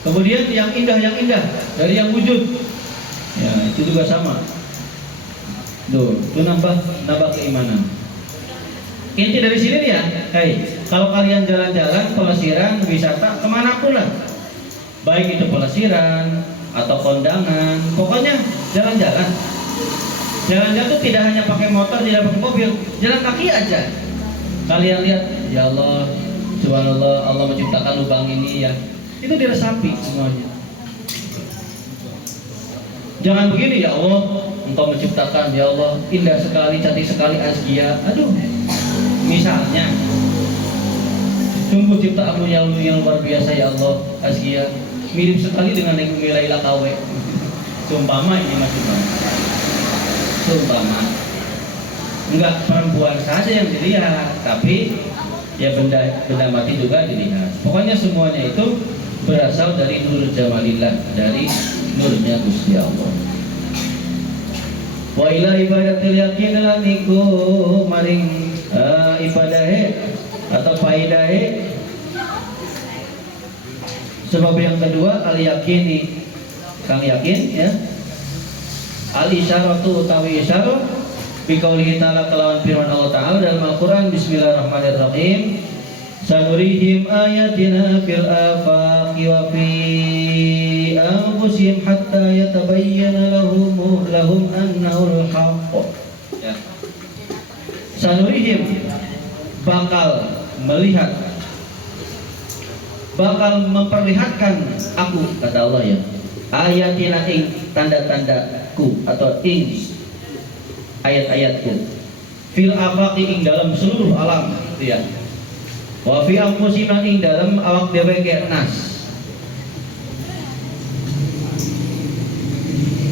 Kemudian yang indah dari yang wujud, ya itu juga sama. Tuh, itu nambah keimanan. Inti dari sini ya, kalau kalian jalan-jalan, pelesiran, wisata, kemanapun lah, baik itu pelesiran atau kondangan, pokoknya jalan-jalan. Jalan-jalan itu tidak hanya pakai motor, tidak pakai mobil, jalan kaki aja. Kalian lihat, ya Allah, subhanallah, Allah menciptakan lubang ini ya, itu diresapi semuanya. Jangan begini, ya Allah, Engkau menciptakan, ya Allah, indah sekali, cantik sekali, azkia. Aduh, misalnya, sungguh ciptaanmu yang luar biasa, ya Allah, azkia, mirip sekali dengan Umi Laila KW. Sumpama ini maksudnya. Sumpama. Enggak perempuan saja yang dilihat, tapi ya benda mati juga dilihat. Pokoknya semuanya itu berasal dari nur jamalillah, dari nurnya Gusti Allah. Wa ila ibadatil yakin lan iku maring ibadahe atau faidahe. Sebab yang kedua al yakini, kang yakin ya. Al isyaratu utawi isyarah biqaulihi ta'ala kelawan firman Allah Ta'ala dalam Al-Qur'an, bismillahirrahmanirrahim, sanurihim ayatina fil afaqi wa fi anfusihim hatta yatabayyana lahum annahu al-haqq. Ya. Sanurihim, bakal melihat, bakal memperlihatkan aku, kata Allah ya, ayatina ing tanda-tandaku atau ing ayat-ayatku, fil afaqi ing dalam seluruh alam gitu ya, wa fi anfusina ing dalam awak dhewe nas,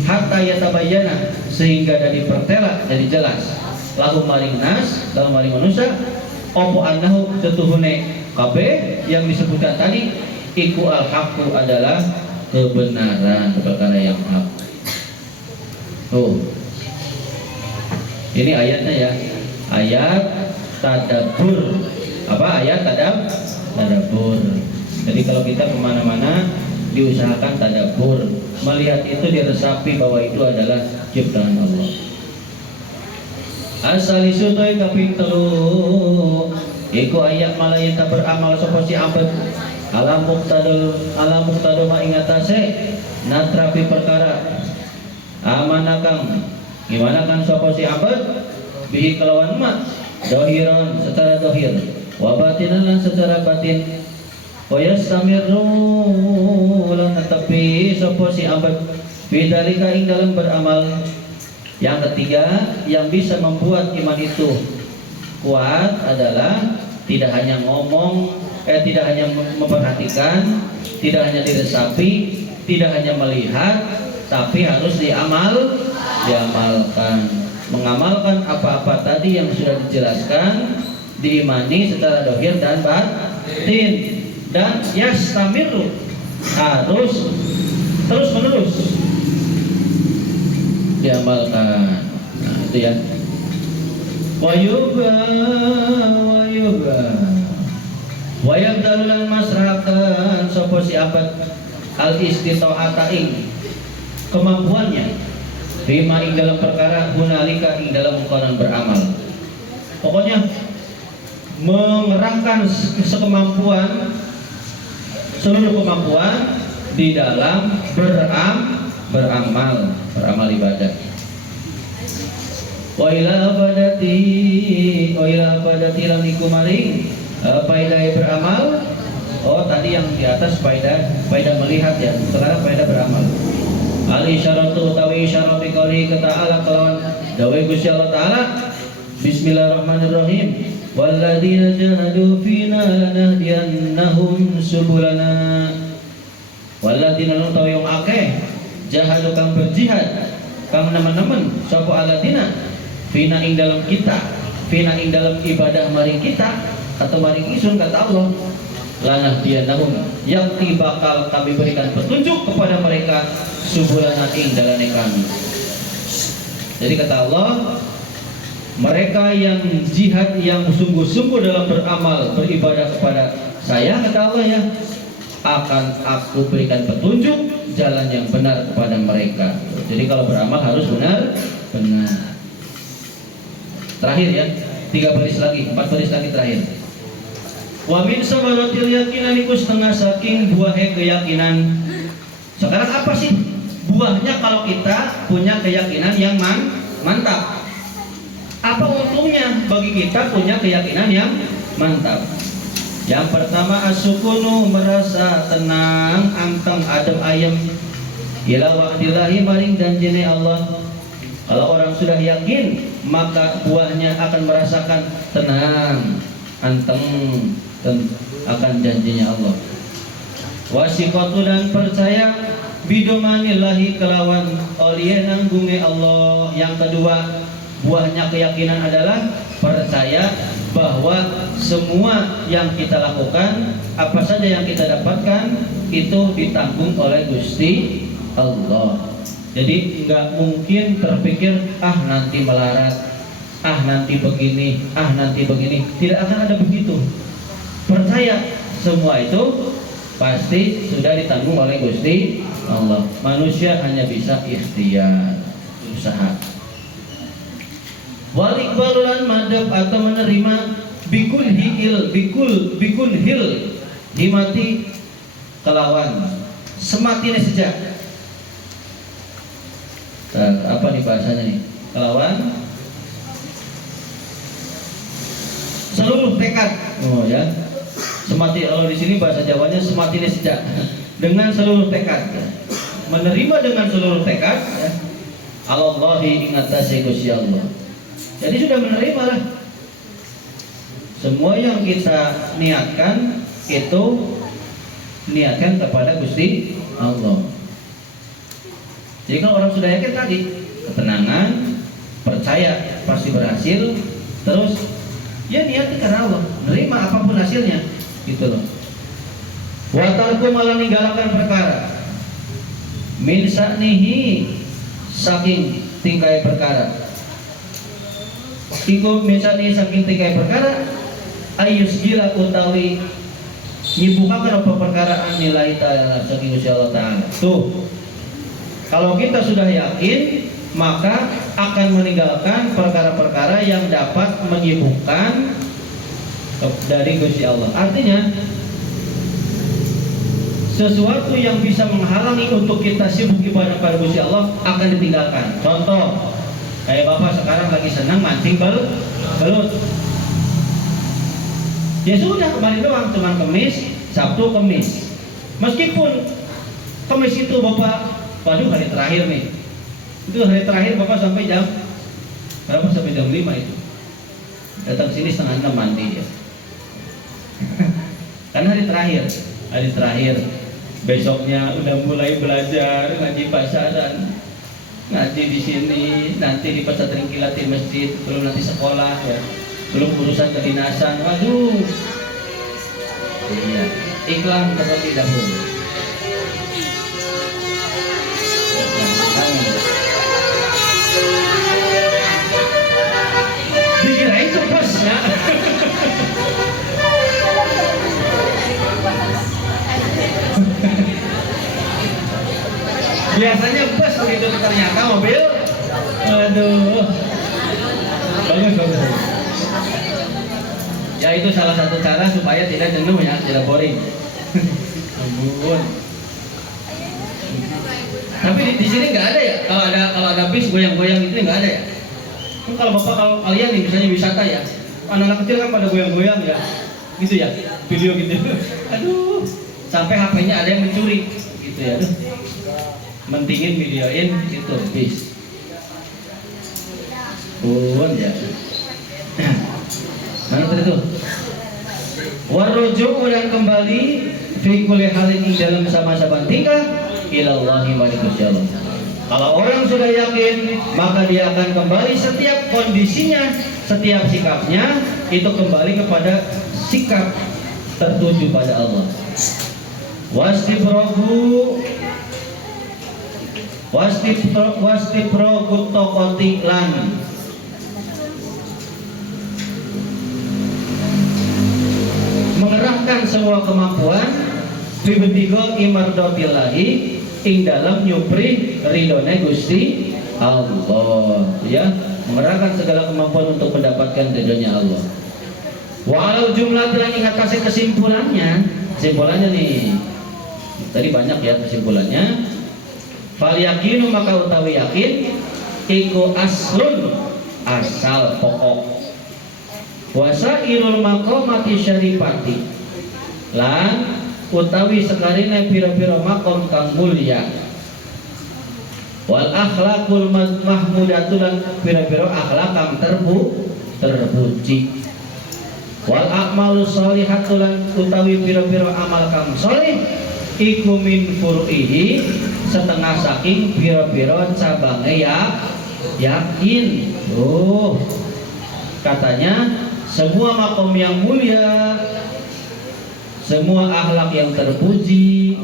hatta yatabayyana sehingga dari pertela jadi jelas, lahum maring nas dalam maring manusia, opo annahu setuhune kabeh yang disebutkan tadi iku al-haqqu adalah kebenaran, perkara yang hak. Ini ayatnya ya, ayat tadabbur. Apa ayat tadabbur? Jadi kalau kita kemana-mana diusahakan tadabbur, melihat itu diresapi bahwa itu adalah ciptaan Allah. Asalisu toy kaping telu iku ayat malayita beramal sapa si abad alam muqtado ma ingatase natrapi perkara amanakang gimana kan sapa si abad bihi kelawan ma dohiron secara dohir wa batinan lan secara batin wa yastamiru lan tepi sapa si abad bidzalika ing dalam beramal. Yang ketiga yang bisa membuat iman itu kuat adalah tidak hanya ngomong, tidak hanya memperhatikan, tidak hanya diresapi, tidak hanya melihat, tapi harus diamalkan. Mengamalkan apa-apa tadi yang sudah dijelaskan, diimani secara dohir dan batin, dan yastamiru harus terus menerus diamalkan. Nah itu ya. Wayuba wayabdalulan masrakan sopo si abad al istito'ata ing kemampuannya bima ing dalam perkara hunalika ing dalam ukuran beramal. Pokoknya mengerahkan sekemampuan, seluruh kemampuan di dalam beramal ibadah. Wa ila abadati lan iku maring faedah beramal. Tadi yang di atas faedah melihat ya, sekarang faedah beramal. Ali syaratu utawi isyarat biqauli ta'ala kelawan dawuh Gusti Allah Ta'ala, bismillahirrahmanirrahim, walladzina jahadu fina lanahdiyannahum subulana. Walladzina utawi wong akeh jahadu kang berjihad kang nemen-nemen sapa alladzina fina ing dalam kita, fina ing dalam ibadah maring kita atau maring isun, kata Allah lanahdiyannahum, yakti bakal kami berikan petunjuk kepada mereka subulana ing dalane kami. Jadi kata Allah, mereka yang jihad, yang sungguh-sungguh dalam beramal, beribadah kepada saya, kata Allah ya, akan aku berikan petunjuk jalan yang benar kepada mereka. Jadi kalau beramal harus benar. Terakhir ya, 3 baris lagi, 4 baris lagi terakhir. Wa min samaratil yakinan iku setengah saking buahnya keyakinan. Sekarang apa sih buahnya kalau kita punya keyakinan yang mantap? Apa untungnya bagi kita punya keyakinan yang mantap? Yang pertama asukunu, merasa tenang, anteng, adem ayem ila wa'dillahi maring janjine Allah. Kalau orang sudah yakin, maka buahnya akan merasakan tenang, anteng akan janjinya Allah. Wasiqatu, dan percaya bidomanillahi, kelawan oliye nanggunge Allah. Yang kedua, buahnya keyakinan adalah percaya bahwa semua yang kita lakukan, apa saja yang kita dapatkan, itu ditanggung oleh Gusti Allah. Jadi nggak mungkin terpikir nanti melarat, nanti begini, nanti begini. Tidak akan ada begitu. Percaya semua itu pasti sudah ditanggung oleh Gusti Allah. Manusia hanya bisa ikhtiar, usaha. Wal iqbalulan madhab atau menerima bikul hil himati, kelawan sematine sejak. Apa nih bahasanya nih? Kelawan seluruh tekad. Oh ya. Semati, kalau di sini bahasa Jawanya sematine sejak. Dengan seluruh tekad. Menerima dengan seluruh tekad ya. Allahi ingatasi Gusti Allah. Jadi sudah menerima lah. Semua yang kita niatkan itu niatkan kepada Gusti Allah. Jadi kalau orang sudah yakin tadi, ketenangan, percaya pasti berhasil, terus ya niatnya karena Allah, menerima apapun hasilnya, gitu loh. Wa tarku, malah ninggalkan perkara, min sa'nihi, saking tingkai perkara. Iku min sa'nihi, saking tingkai perkara, ayus gila utawi nyibukakan apa perkaraan nilai ta'ala saking Gusti Allah Ta'ala. Tuh, kalau kita sudah yakin, maka akan meninggalkan perkara-perkara yang dapat menyibukkan dari Gusti Allah. Artinya, sesuatu yang bisa menghalangi untuk kita sibuk ibadah pada Gusti Allah akan ditinggalkan. Contoh, kayak Bapak sekarang lagi senang mancing belut. Ya sudah, kemarin doang, cuma Kamis, Sabtu, Kamis. Meskipun Kamis itu Bapak, waduh hari terakhir nih, itu hari terakhir Bapak sampai jam berapa? Sampai jam 5 itu datang sini 5:30 mandi ya. Karena hari terakhir besoknya udah mulai belajar ngaji pasaran, ngaji di sini, nanti di pesantren kilat di masjid, belum nanti sekolah ya, belum urusan kedinasan. Waduh, iya, iklan terlebih dahulu. Dikirain itu bosnya. Biasanya bus begitu, ternyata mobil. Aduh, bagus. Ya itu salah satu cara supaya tidak jenuh ya, tidak boring. Ampun. Tapi di sini nggak ada ya. Kalau ada bis goyang-goyang itu nggak ada ya. Kan kalau kalian nih misalnya wisata ya, anak-anak kecil kan pada goyang-goyang ya, gitu ya, video gitu. Aduh, sampai HP-nya ada yang mencuri, gitu ya. Mentingin videoin itu bis. Pun ya. Mana tadi tuh? Warujuk, dan kembali fi kulli halin ing dalam sama-sama tingkah ilallahi walikusyallah. Kalau orang sudah yakin, maka dia akan kembali setiap kondisinya, setiap sikapnya itu kembali kepada sikap tertuju pada Allah. Wastifrogu tokoti lan mengerahkan semua kemampuan bibetigo imardotillahi ing dalam nyupri ridone Gusti Allah, ya, mengerahkan segala kemampuan untuk mendapatkan ridhonya Allah. Walau jumlah dan ingat kasih kesimpulannya nih, tadi banyak ya kesimpulannya. Fal yakinu maka utawi yakin iku aslun asal pokok wasairul maqamati syarifati lan utawi sekarine pira-pira makom kang mulya wal akhlaqul mahmudatu lan pira-pira akhlak kang terpuji wal a'malu sholihatu lan utawi pira-pira amal kang sholih iku min furu'ihi setengah saking pira-pira cabangnya yakin. Katanya semua makom yang mulia, semua akhlak yang terpuji,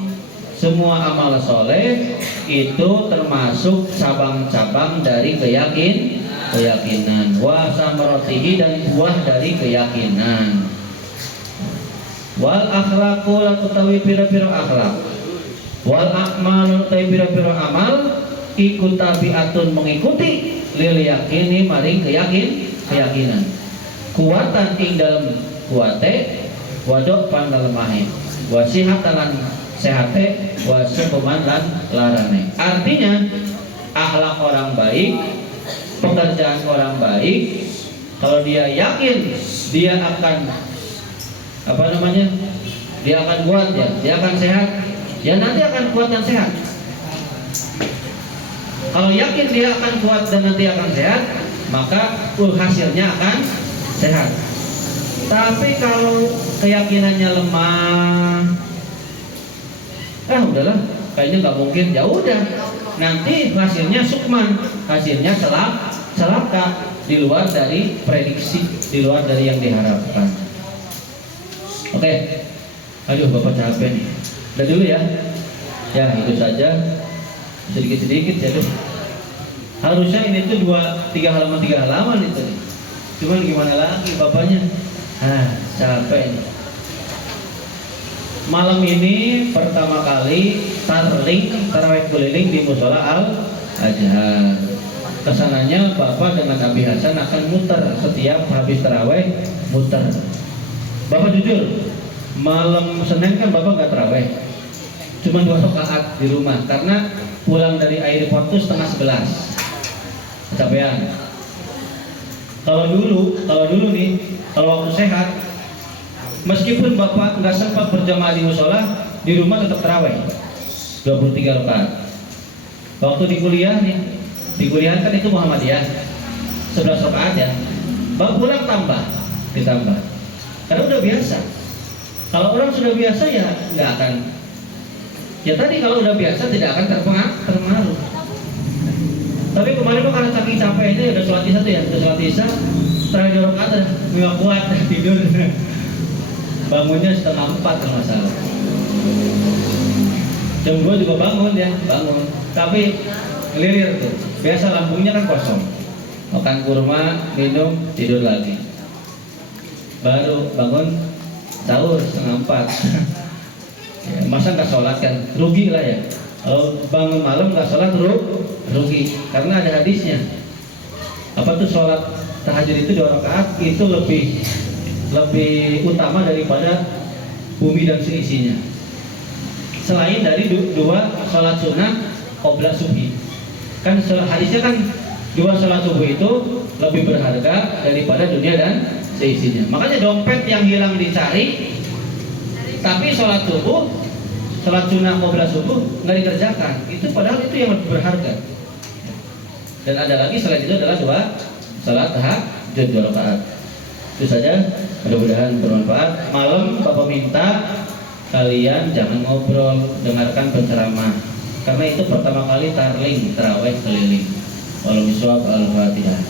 semua amal soleh itu termasuk cabang-cabang dari keyakinan. Wa samrotihi dan buah dari keyakinan. Wal akhlaqu lan utawi pira-pira akhlak. Wal a'malu utawi pira-pira amal iku tabiatun mengikuti lil yakini maring keyakinan. Kuatan ing dalam kuate wadok pan dalam mahe. Wasihatan lan sehate wasukuman lan larane. Artinya akhlak orang baik, pekerjaan orang baik, kalau dia yakin dia akan dia akan kuat ya, dia akan sehat ya, nanti akan kuat dan sehat. Kalau yakin dia akan kuat dan nanti akan sehat, maka hasilnya akan sehat. Tapi kalau keyakinannya lemah, udahlah, kayaknya nggak mungkin, ya udah, nanti hasilnya sukman, hasilnya celaka, di luar dari prediksi, di luar dari yang diharapkan. Oke, aduh Bapak capek nih. Udah dulu ya. Ya itu saja. Sedikit-sedikit ya deh. Harusnya ini tuh 3 halaman itu nih. Cuman gimana lagi Bapaknya? Capek nih. Malam ini pertama kali tarawih keliling di Mushola Al-Azhar. Kesananya Bapak dengan Abi Hasan akan muter setiap habis tarawih, muter. Bapak jujur, malam Senin kan Bapak nggak tarawih, cuma 2 rakaat di rumah karena pulang dari airport tuh 10:30, kecapean. Kalau dulu nih, kalau waktu sehat, meskipun Bapak nggak sempat berjamaah di musola, di rumah tetap tarawih 23 rakaat. Waktu di kuliah kan itu Muhammadiyah 11 rakaat ya, Bapak pulang ditambah. Karena udah biasa. Kalau orang sudah biasa ya nggak akan. Ya tadi kalau udah biasa tidak akan terpengaruh. Tapi kemarin karena saking capeknya udah sholat isya tuh ya, udah sholat isya, terakhir rakaat nggak kuat tidur. Bangunnya 3:30 kalau nggak salah. Jam 2 juga bangun. Tapi ngelirir tuh. Biasa lambungnya kan kosong. Makan kurma, minum, tidur lagi. Baru bangun sahur 3:30. Ya, masa nggak sholat kan rugi lah ya. Kalau bangun malam nggak sholat rugi, karena ada hadisnya. Apa tuh sholat tahajud itu 2 rakaat itu lebih utama daripada bumi dan seisinya. Selain dari 2 sholat sunnah qobla subuh. Kan hadisnya kan 2 sholat subuh itu lebih berharga daripada dunia dan seisinya. Makanya dompet yang hilang dicari, tapi sholat sunnah qobla subuh nggak dikerjakan. Itu padahal itu yang lebih berharga. Dan ada lagi selain itu adalah 2 sholat tahajud 2 rakaat. Itu saja, mudah-mudahan bermanfaat. Malam Bapak minta kalian jangan ngobrol, dengarkan penceramah, karena itu pertama kali tarawih keliling. Walau miswab al-Fatihah.